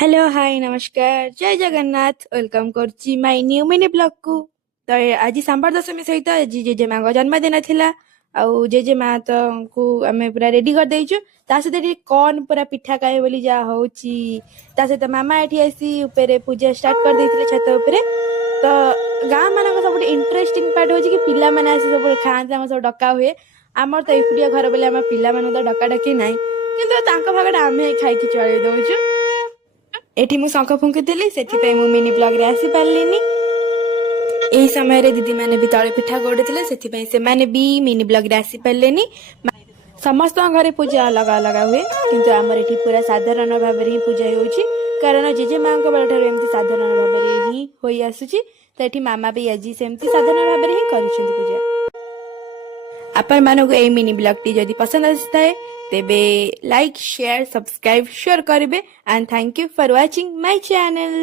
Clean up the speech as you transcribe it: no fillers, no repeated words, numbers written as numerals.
Hello hi नमस्कार जय Jagannath welcome करची माय न्यू मिनी ब्लॉग को। तो आज सांबर दशमी सहित आज जेजेमा जन्मदिन थिला आउ जेजेमा तो को आमे पूरा रेडी कर देइछु। ता सहित कौन पूरा पिठा खाए बोली जा होची। ता सहित मामा एठी आसी ऊपर पूजा स्टार्ट कर देइथिले छत ऊपर। तो गाँ मानक सब इंटरेस्टिंग पार्ट होची कि पिला माने आसी सब खाते हम सब डका हुए। आमर तो एकुटिया घर बोले आम पिला माने तो डका डकी नाही किंतु तांका भागटा आमे खाइकी चळै दउछु। एठी मु शंख फुंकुଥିଲି ସେଥିପାଇଁ ମୁଁ ମିନି ବ୍ଲଗରେ ଆସି ପାରିଲିନି। ଏହି ସମୟରେ ଦିଦି ମାନେ ବି ତଳେ ପିଠା ଗଢୁଥିଲେ ସେଥିପାଇଁ ସେମାନେ ବି ମିନି ବ୍ଲଗରେ ଆସି ପାରିଲେନି। ସମସ୍ତଙ୍କ ଘରେ ପୂଜା ଅଲଗା ଅଲଗା ହୁଏ କିନ୍ତୁ ଆମର ଏଠି ପୁରା ସାଧାରଣ ଭାବରେ ହିଁ ପୂଜା ହେଉଛି କାରଣ ଜେଜେମାଙ୍କ ବେଳଠାରୁ ଏମିତି ସାଧାରଣ ଭାବରେ ହିଁ ହୋଇ ଆସୁଛି। ତ ଏଠି ମାମା ବି ଆଜି ସେମିତି ସାଧାରଣ ଭାବରେ ହିଁ କରିଛନ୍ତି ପୂଜା। आपण मानक ए मिनी ब्लॉग जदि पसंद आए तेबे लाइक शेयर सब्सक्राइब शेयर करेंगे and thank you for watching my channel.